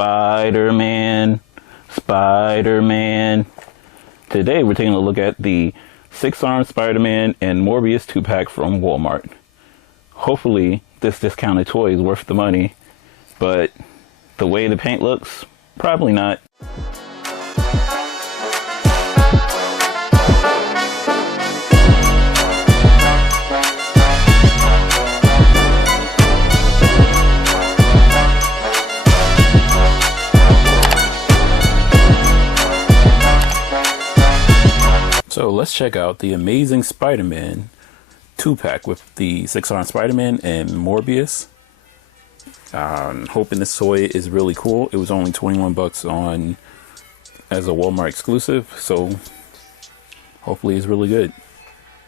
Spider-Man, Spider-Man. Today we're taking a look at the 6-Arm Spider-Man and Morbius 2-pack from Walmart. Hopefully this discounted toy is worth the money, but the way the paint looks, probably not. So let's check out the Amazing Spider-Man 2-pack with the 6-Arm Spider-Man and Morbius. Hoping this toy is really cool. It was only 21 bucks on as a Walmart exclusive, so hopefully it's really good.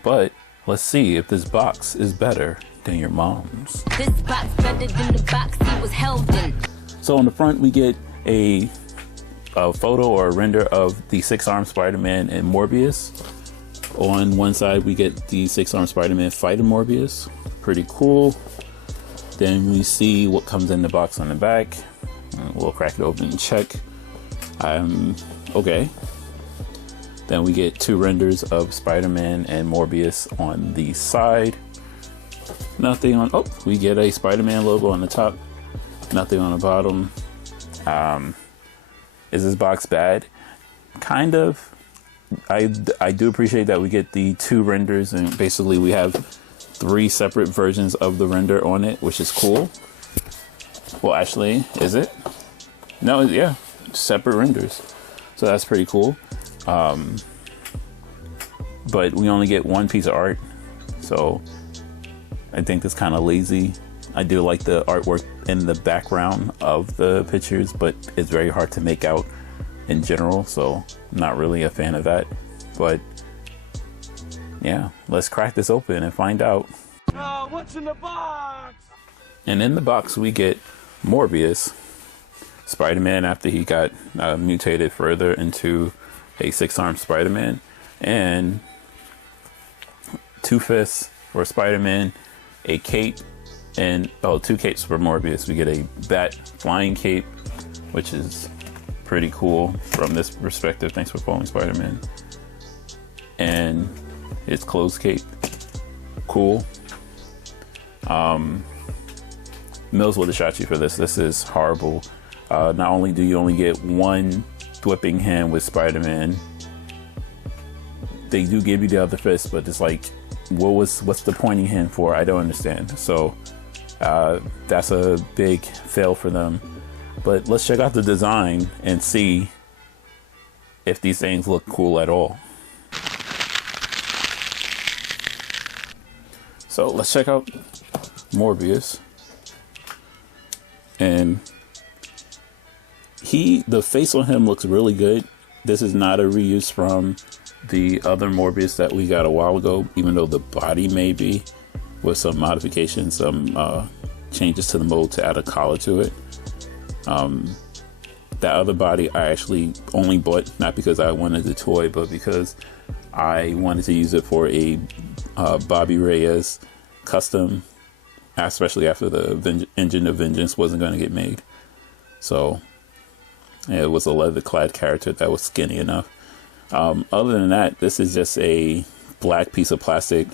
But let's see if this box is better than your mom's. This box better than the box he was held in. So on the front we get a photo or a render of the 6-Arm Spider-Man and Morbius. On one side we get the 6-Arm Spider-Man fighting Morbius. Pretty cool. Then we see what comes in the box on the back. We'll crack it open and check. Okay. Then we get 2 renders of Spider-Man and Morbius on the side. Nothing on, oh, we get a Spider-Man logo on the top. Nothing on the bottom. Is this box bad? Kind of. I do appreciate that we get the 2 renders, and basically we have 3 separate versions of the render on it, which is cool. Well, actually, is it? No, yeah, separate renders. So that's pretty cool. But we only get 1 piece of art, so I think that's kind of lazy. I do like the artwork in the background of the pictures, but it's very hard to make out in general, so I'm not really a fan of that. But yeah, let's crack this open and find out. Oh, what's in the box? And in the box we get Morbius, Spider-Man after he got mutated further into a 6-Arm Spider-Man, and 2 fists for Spider-Man, a cape, and 2 capes for Morbius. We get a bat flying cape, which is pretty cool from this perspective. Thanks for following Spider-Man. And his closed cape, cool. Mills would have shot you for this. This is horrible. Not only do you only get 1 whipping hand with Spider-Man, they do give you the other fist, but it's like, what's the pointing hand for? I don't understand. So that's a big fail for them. But let's check out the design and see if these things look cool at all. So let's check out Morbius. And the face on him looks really good. This is not a reuse from the other Morbius that we got a while ago, even though the body may be, with some modifications, some changes to the mold to add a collar to it. That other body I actually only bought not because I wanted the toy, but because I wanted to use it for a Bobby Reyes custom, especially after the Engine of Vengeance wasn't going to get made. So yeah, it was a leather clad character that was skinny enough. Other than that, this is just a black piece of plastic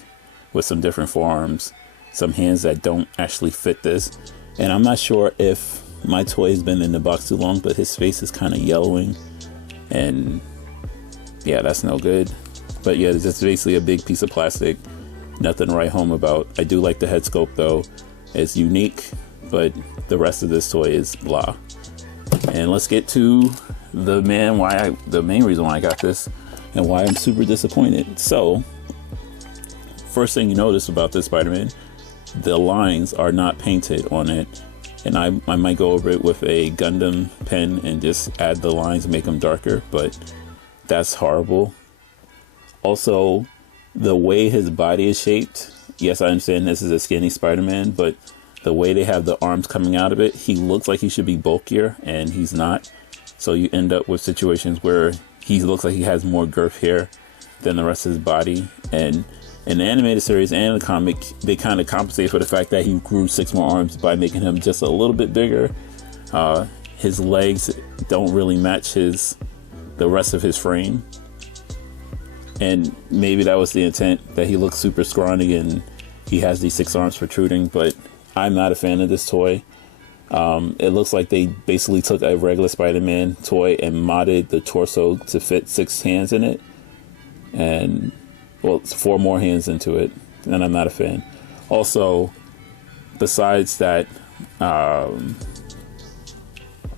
with some different forearms, some hands that don't actually fit this. And I'm not sure if my toy has been in the box too long, but his face is kind of yellowing, and yeah, that's no good. But yeah, it's just basically a big piece of plastic. Nothing to write home about. I do like the head sculpt though. It's unique, but the rest of this toy is blah. And let's get to the main reason why I got this and why I'm super disappointed. So first thing you notice about this Spider-Man, the lines are not painted on it. And I might go over it with a Gundam pen and just add the lines, make them darker, but that's horrible. Also, the way his body is shaped, yes, I understand this is a skinny Spider-Man, but the way they have the arms coming out of it, he looks like he should be bulkier, and he's not. So you end up with situations where he looks like he has more girth here than the rest of his body. And in the animated series and the comic, they kind of compensate for the fact that he grew 6 more arms by making him just a little bit bigger. his legs don't really match the rest of his frame. And maybe that was the intent, that he looks super scrawny and he has these 6 arms protruding, but I'm not a fan of this toy. It looks like they basically took a regular Spider-Man toy and modded the torso to fit 6 hands in it. And, well, 4 more hands into it. And I'm not a fan. Also, besides that,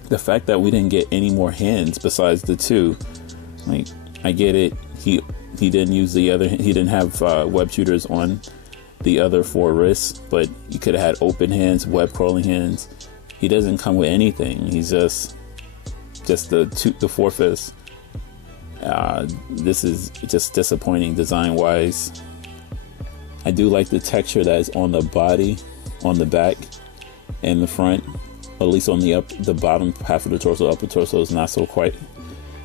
the fact that we didn't get any more hands besides the 2, like, I get it. He didn't use he didn't have web shooters on the other 4 wrists, but you could have had open hands, web crawling hands. He doesn't come with anything. He's just the 4 fists. This is just disappointing design wise. I do like the texture that is on the body, on the back, and the front. At least on the bottom half of the torso. Upper torso is not so quite.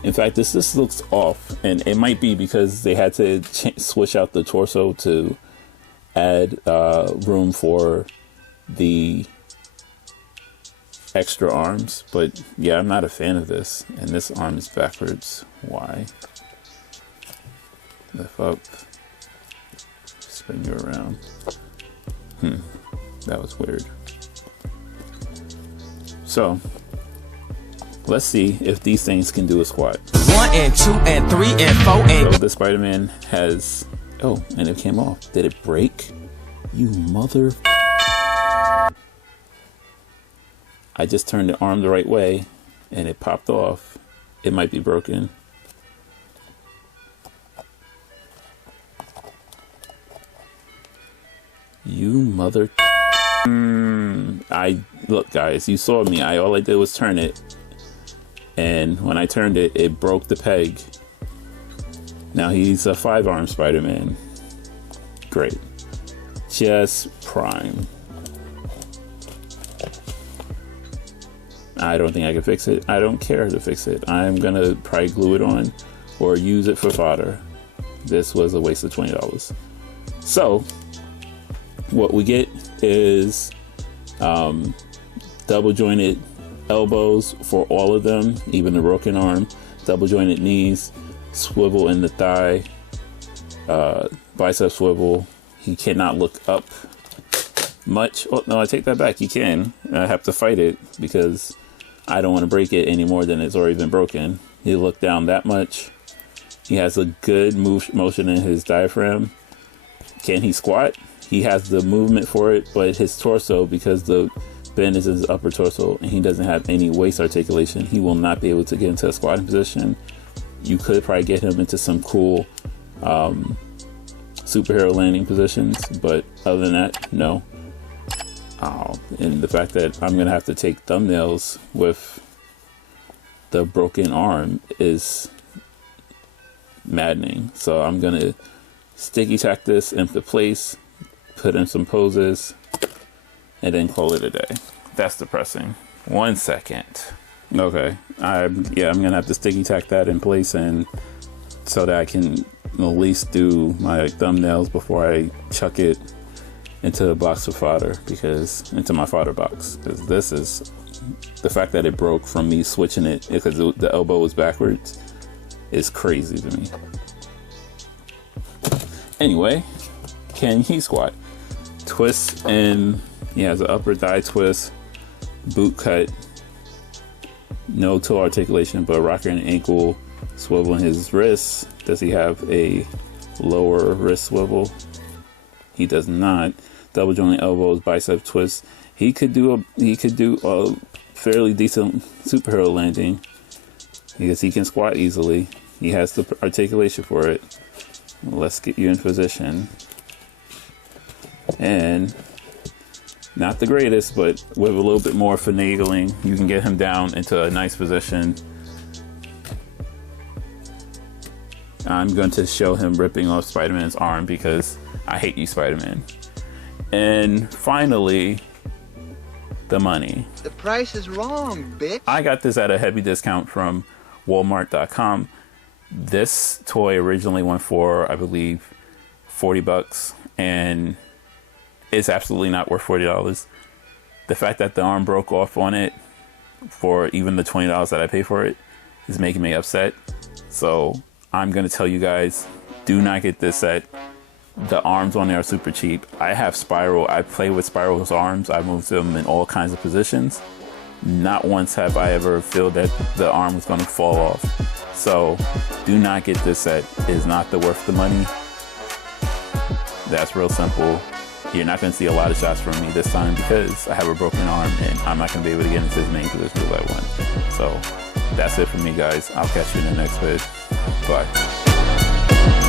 In fact, this looks off, and it might be because they had to switch out the torso to add room for the extra arms. But yeah, I'm not a fan of this. And this arm is backwards. Why? Lift up. Spin you around. That was weird. So let's see if these things can do a squat. 1 and 2 and 3 and 4 and... So the Spider-Man has... Oh, and it came off. Did it break? You mother... I just turned the arm the right way and it popped off. It might be broken. You mother... Look, guys, you saw me. All I did was turn it. And when I turned it, it broke the peg. Now he's a 5-arm Spider-Man. Great. Just prime. I don't think I can fix it. I don't care to fix it. I'm gonna probably glue it on or use it for fodder. This was a waste of $20. So what we get is double jointed elbows for all of them, even the broken arm, double jointed knees, swivel in the thigh, bicep swivel. He cannot look up much. Oh no, I take that back. He can. I have to fight it because I don't want to break it any more than it's already been broken. He look down that much. He has a good motion in his diaphragm. Can he squat? He has the movement for it, but his torso, because the bend is his upper torso and he doesn't have any waist articulation, he will not be able to get into a squatting position. You could probably get him into some cool superhero landing positions, but other than that, no. And the fact that I'm gonna have to take thumbnails with the broken arm is maddening. So I'm gonna sticky tack this into place, put in some poses, and then call it a day. That's depressing. 1 second. Okay, I'm gonna have to sticky tack that in place, and so that I can at least do my thumbnails before I chuck it into a box of fodder, into my fodder box, because this is the fact that it broke from me switching it because the elbow was backwards is crazy to me. Anyway, can he squat? Twist, and he has an upper thigh twist, boot cut, no toe articulation, but rocker and ankle swivel in his wrists. Does he have a lower wrist swivel? He does not. Double jointed elbows, bicep twist. He could do a fairly decent superhero landing because he can squat easily. He has the articulation for it. Let's get you in position. And not the greatest, but with a little bit more finagling, you can get him down into a nice position. I'm going to show him ripping off Spider-Man's arm because I hate you, Spider-Man. And finally, the money. The price is wrong, bitch. I got this at a heavy discount from Walmart.com. This toy originally went for, I believe, $40, and it's absolutely not worth $40. The fact that the arm broke off on it for even the $20 that I pay for it is making me upset. So I'm going to tell you guys, do not get this set. The arms on there are super cheap. I have Spiral. I play with Spiral's arms. I moved them in all kinds of positions. Not once have I ever felt that the arm was going to fall off. So do not get this set. It is not worth the money. That's real simple. You're not going to see a lot of shots from me this time because I have a broken arm and I'm not going to be able to get into as many positions as I want. So that's it for me, guys. I'll catch you in the next vid. Bye.